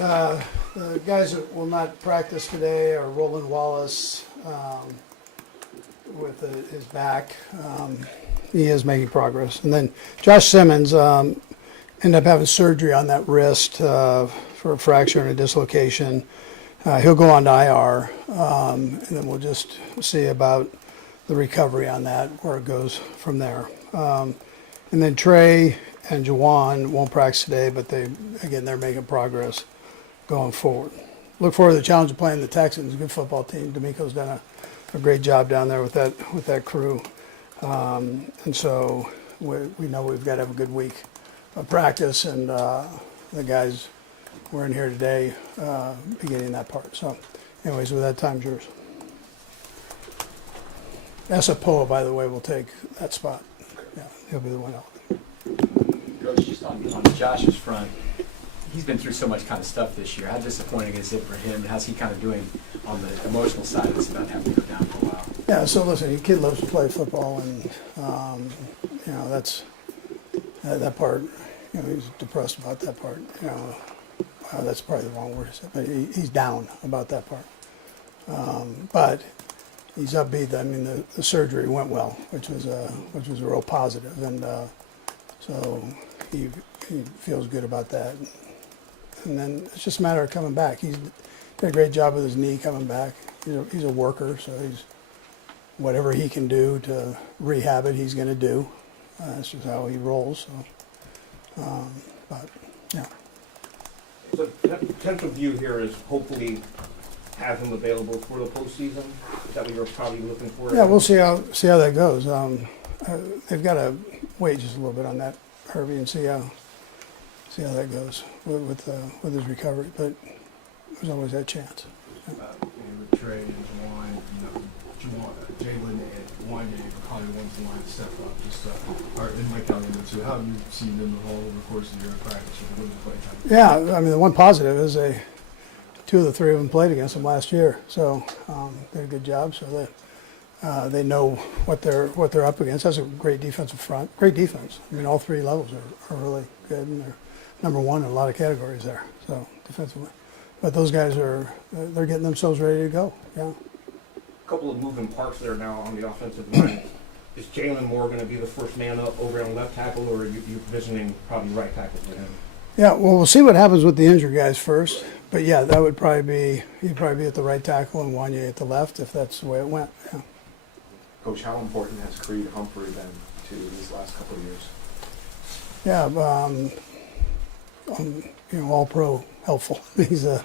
The guys that will not practice today are Roland Wallace with his back. He is making progress. And then Josh Simmons ended up having surgery on that wrist for a fracture and a dislocation. He'll go on to IR, and then we'll just see about the recovery on that, where it goes from there. And then Trey and Jawan won't practice today, but they're making progress going forward. Look forward to the challenge of playing the Texans. Good football team. D'Amico's done a great job down there with that crew. And so we know we've got to have a good week of practice, and the guys were in here today beginning that part. So anyways, with that, time's yours. Esapoa, by the way, will take that spot. Yeah, he'll be the one out. Coach, just on Josh's front, he's been through so much kind of stuff this year. How disappointing is it for him? How's he kind of doing on the emotional side of this about having to go down for a while? Yeah, so listen, your kid loves to play football, and that's that part. He's depressed about that part. That's probably the wrong word to say, but he's down about that part. But he's upbeat. I mean, the surgery went well, which was a real positive, and so he feels good about that. And then it's just a matter of coming back. He's did a great job with his knee coming back. He's a worker, so he's whatever he can do to rehab it, he's going to do. That's just how he rolls. So, but yeah. So the potential view here is hopefully have him available for the postseason. Is that what you're probably looking for? Yeah, we'll see how that goes. They've got to wait just a little bit on that, Harvey, and see how that goes with his recovery. But there's always that chance. With Trey and Juwan, Jalen and Wanya are probably the ones in line to step up. And Mike Allen too. How have you seen them all over the course of the year in practice or when they play time? Yeah, I mean the one positive is two of the three of them played against them last year, so did a good job. So they know what they're up against. That's a great defensive front. Great defense. I mean all three levels are really good, and they're number one in a lot of categories there. So defensively, but those guys they're getting themselves ready to go. Yeah. Couple of moving parts there now on the offensive line. Is Jalen Moore going to be the first man up over on left tackle, or are you positioning probably right tackle for him? Yeah, well, we'll see what happens with the injured guys first. But yeah, that would he'd probably be at the right tackle and Wanya at the left if that's the way it went. Yeah. Coach, how important has Creed Humphrey been to these last couple of years? Yeah, all pro helpful. He's a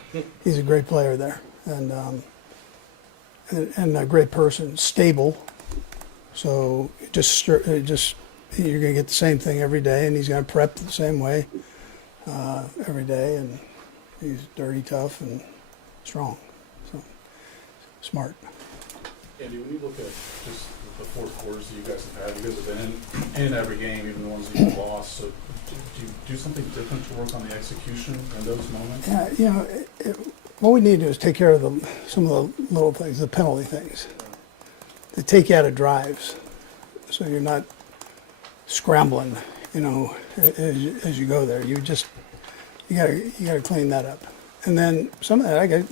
great player there, and a great person, stable. So you're going to get the same thing every day, and he's going to prep the same way every day, and he's dirty, tough, and strong. So smart. Andy, when you look at just the fourth quarters that you guys have had, you guys have been in every game, even the ones that you've lost. So do you do something different to work on the execution in those moments? Yeah, what we need to do is take care of some of the little things, the penalty things, to take you out of drives, so you're not scrambling, as you go there. You gotta clean that up, and then some of that I got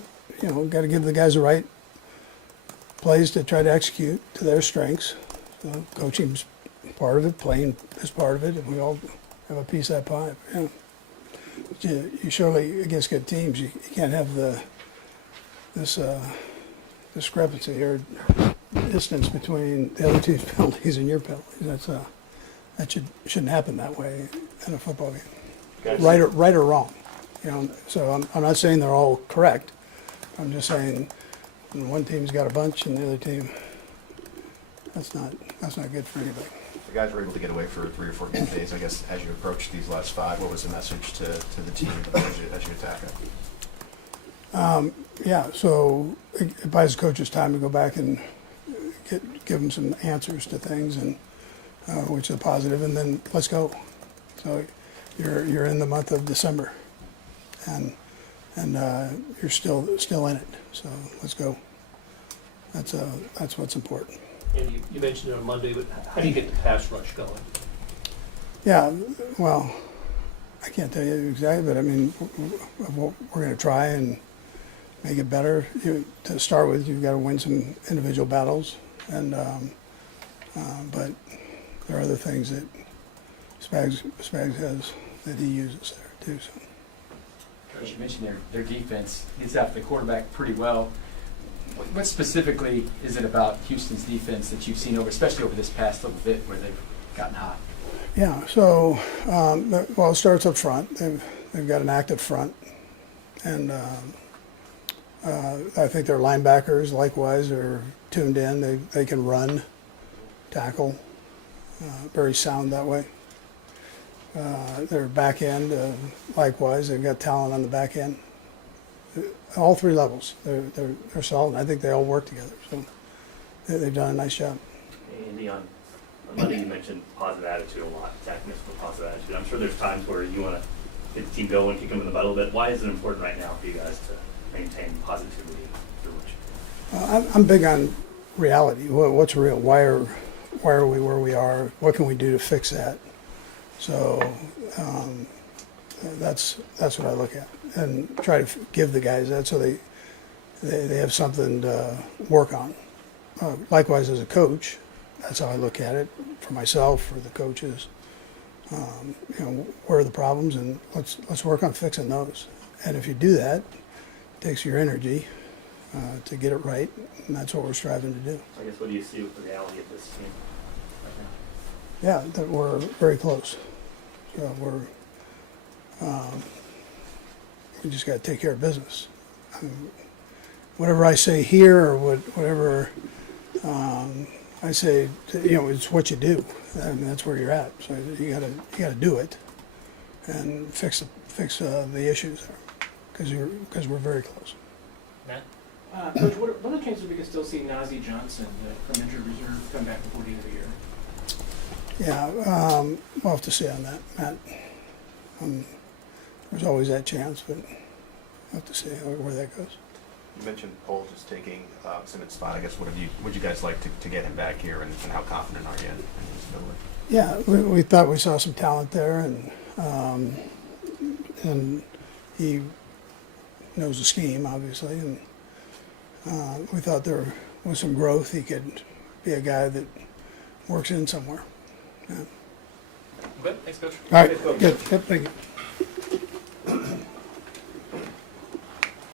to give the guys the right plays to try to execute to their strengths. So coaching's part of it, playing is part of it, and we all have a piece of that pie. Yeah. You surely, against good teams, you can't have this discrepancy or distance between the other team's penalties and your penalties. That shouldn't happen that way in a football game. Right or wrong. So I'm not saying they're all correct. I'm just saying when one team's got a bunch and the other team, that's not good for anybody. The guys were able to get away for 3 or 4 good days. I guess as you approach these last 5, what was the message to the team as you attack it? Yeah, so it buys coaches time to go back and give them some answers to things, and which is positive, and then let's go. So you're in the month of December, and you're still in it. So let's go. That's what's important. And you mentioned it on Monday, but how do you get the pass rush going? Yeah, well, I can't tell you exactly, but I mean, we're going to try and make it better. To start with, you've got to win some individual battles, and but there are other things that Spags has that he uses there too. So. Coach, you mentioned their defense gets after the quarterback pretty well. What specifically is it about Houston's defense that you've seen especially over this past little bit, where they've gotten hot? Yeah, so, well, it starts up front. They've got an active front. And I think their linebackers, likewise, are tuned in. They can run, tackle, very sound that way. Their back end, likewise, they've got talent on the back end. All three levels, they're solid. I think they all work together. So they've done a nice job. Andy, on Monday you mentioned positive attitude a lot, tactics for positive attitude. I'm sure there's times where you want to get the team going, kick them in the butt a little bit. Why is it important right now for you guys to maintain positivity through which? I'm big on reality. What's real? Why are we where we are? What can we do to fix that? So that's what I look at, and try to give the guys that so they have something to work on. Likewise, as a coach, that's how I look at it for myself, for the coaches. Where are the problems, and let's work on fixing those. And if you do that, it takes your energy to get it right, and that's what we're striving to do. I guess what do you see with the reality of this team right now? Yeah, that we're very close. So we just got to take care of business. Whatever I say here, or whatever I say, it's what you do. I mean, that's where you're at. So you gotta do it and fix the issues there, because we're very close. Matt? Coach, what are the chances we can still see Nazi Johnson from injured reserve come back before the end of the year? Yeah, we'll have to see on that, Matt. There's always that chance, but we'll have to see where that goes. You mentioned Cole just taking Simmons' spot. I guess would you guys like to get him back here, and how confident are you in his ability? Yeah, we thought we saw some talent there, and he knows the scheme, obviously, and we thought there was some growth. He could be a guy that works in somewhere. Yeah. Good. Thanks, Coach. All right, good. Yep, thank you.